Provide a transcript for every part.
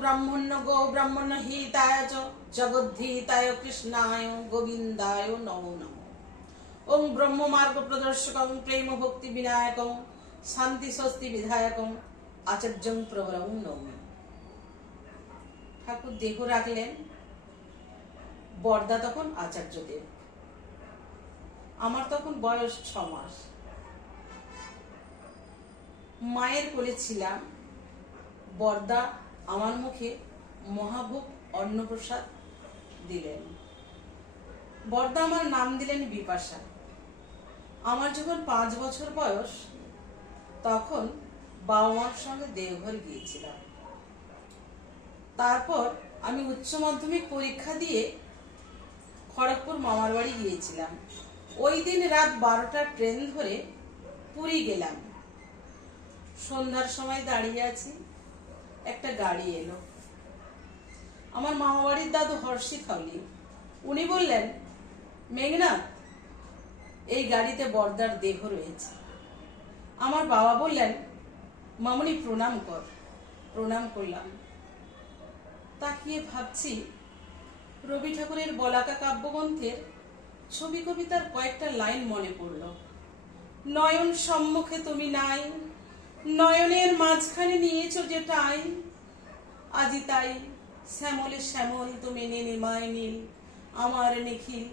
ব্রাহ্মণ্য গো ব্রাহ্মণ্য হিতায় চ, জগদ্ধিতায় কৃষ্ণায় গোবিন্দায় নমো নমঃ। ওম ব্রহ্ম মার্গ প্রদর্শকং প্রেম ভক্তি বিনায়কং, শান্তি স্বস্তি বিধায়কং, আচার্যং প্রবরং নমি। ঠাকুর দেহ রাখলেন, বর্দা তখন আচার্যদেব। আমার তখন বয়স ছ মাস। মায়ের কোলে ছিলাম, বর্দা আমার মুখে মহাভোগ অন্নপ্রসাদ দিলেন। বর্দা আমার নাম দিলেন বিপাশা। আমার যখন পাঁচ বছর বয়স, তখন বাবা মার সঙ্গে দেওঘর গিয়েছিলাম। তারপর আমি উচ্চ মাধ্যমিক পরীক্ষা দিয়ে খড়গপুর মামার বাড়ি গিয়েছিলাম। ওই দিন রাত বারোটার ট্রেন ধরে পুরী গেলাম। সন্ধ্যার সময় দাঁড়িয়ে আছি। একটা গাড়ি এলো। আমার মামা বাড়ির দাদু হর্ষি খাওলি উনি বললেন মেঘনাথ এই গাড়িতে বর্দার দেহ রয়েছে। আমার বাবা বললেন, মামনি, প্রণাম কর। প্রণাম করলাম। তাকিয়ে ভাবছি, রবি ঠাকুরের বলাকা কাব্যগ্রন্থের ছবি কবিতার কয়েকটা লাইন মনে পড়ল। নয়ন সম্মুখে তুমি নাই নয়নের মাঝখানে নিয়েছো যেটাই আজি তাই শ্যামলে শ্যামল তুমি নীলিমায় নীল, আমার নিখিল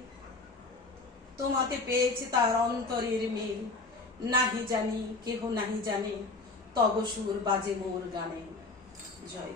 তোমাতে পেয়েছে তার অন্তরের মিল। নাহি জানি, কেহ নাহি জানে তবসুর বাজে মোর গানে। জয়